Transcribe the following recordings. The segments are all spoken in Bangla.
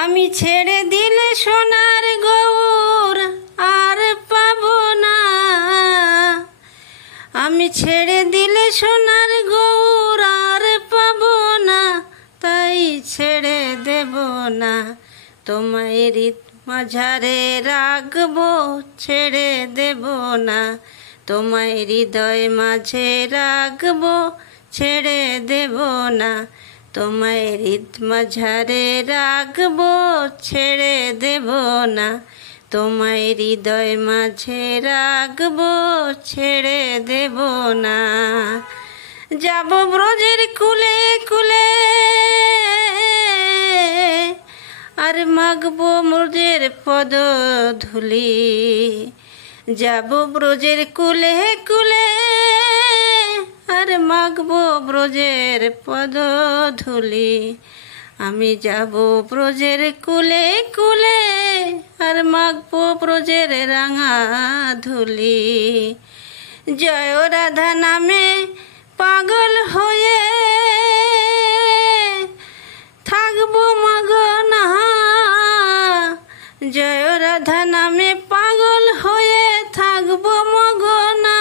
আমি ছেড়ে দিলে সোনার গৌর আর পাবো না। আমি ছেড়ে দিলে সোনার গৌর আর পাবো না, তাই ছেড়ে দেব না। তোমায় হৃদ মাঝারে রাখবো, ছেড়ে দেব না। তোমায় হৃদয় মাঝে রাখবো, ছেড়ে দেব না। তোমায় হৃদ মাঝারে রাখবো, ছেড়ে দেব না। তোমায় হৃদয় মাঝে রাখবো, ছেড়ে দেব না। যাব ব্রজের কুলে কুলে আর মাগবো ব্রজের পদধূলি। যাব ব্রজের কুলে কুলে আর মাগবো ব্রজের পদধূলি। আমি যাব ব্রজের কুলে কুলে আর মাগবো ব্রজের রাঙা ধুলি। জয় রাধা নামে পাগল হয়ে থাকবো মগনা। জয় রাধা নামে পাগল হয়ে থাকবো মগনা।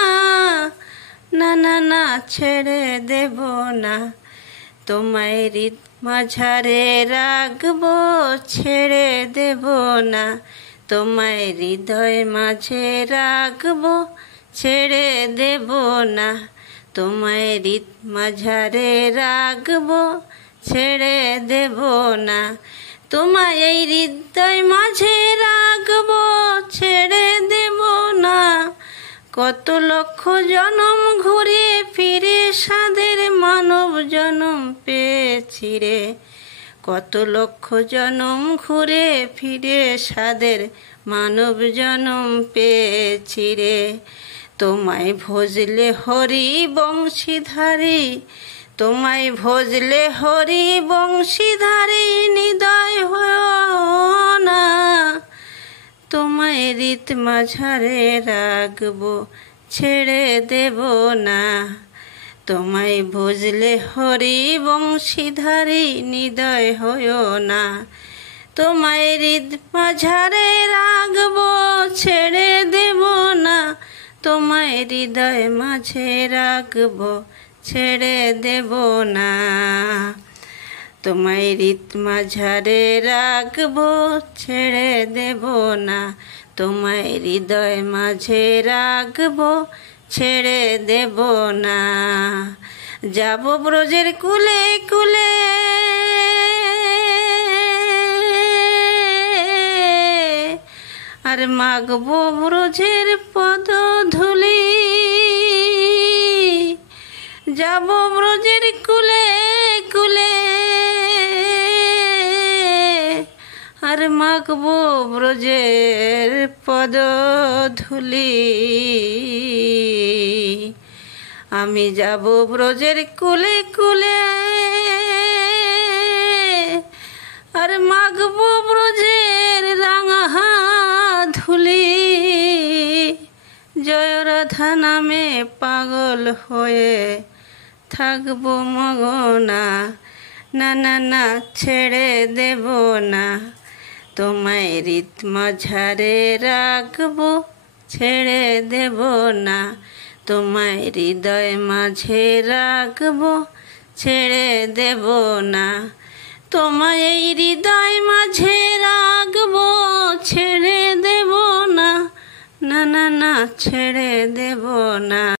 না না না, ছেড়ে দেব না। তোমায় হৃদ মাঝারে রাখবো, ছেড়ে দেব না। তোমায় হৃদয় মাঝে রাখবো, ছেড়ে দেব না। তোমায় হৃদ মাঝারে রাখবো, ছেড়ে দেব না। তোমায় এই হৃদয় মাঝে রাখবো, ছেড়ে দেব না। কত লক্ষ জনম ঘুরে ফিরে সাধের মানব জনম পেয়েছি রে। কত লক্ষ জনম ঘুরে ফিরে সাধের মানব জনম পেয়েছি রে। তোমায় ভজলে হরি বংশীধারী, তোমায় ভজলে হরি বংশীধারী হৃদয় হও না। তোমায় হৃদ মাঝারে রাখবো, ছেড়ে দেব না। তোমায় ভজলে হরি বংশীধারী হৃদয় হও না। তোমায় হৃদ মাঝারে রাখবো, ছেড়ে দেব না। তোমায় হৃদয় মাঝে রাখবো, ছেড়ে দেব না। তোমায় হৃদ মাঝারে রাখবো, ছেড়ে দেব না। তোমায় হৃদয় মাঝে রাখবো, ছেড়ে দেব না। যাব ব্রজের কুলে কুলে আর মাগবো ব্রজের পদধূলি। যাব ব্রজের কুলে কুলে আর মাগবো ব্রজের পদধূলি। আমি যাব ব্রজের কুলে কুলে আর মাগবো ব্রজের রাঙা ধুলি। জয় রাধা নামে পাগল হয়ে থাকবো মগনা। না না না, ছেড়ে দেব না। তোমায় হৃদ মাঝারে রাখবো, ছেড়ে দেব না। তোমায় হৃদয় মাঝে রাখবো, ছেড়ে দেব না। তোমায় এই হৃদয় মাঝে রাখবো, ছেড়ে দেব না। না না না, ছেড়ে দেব না।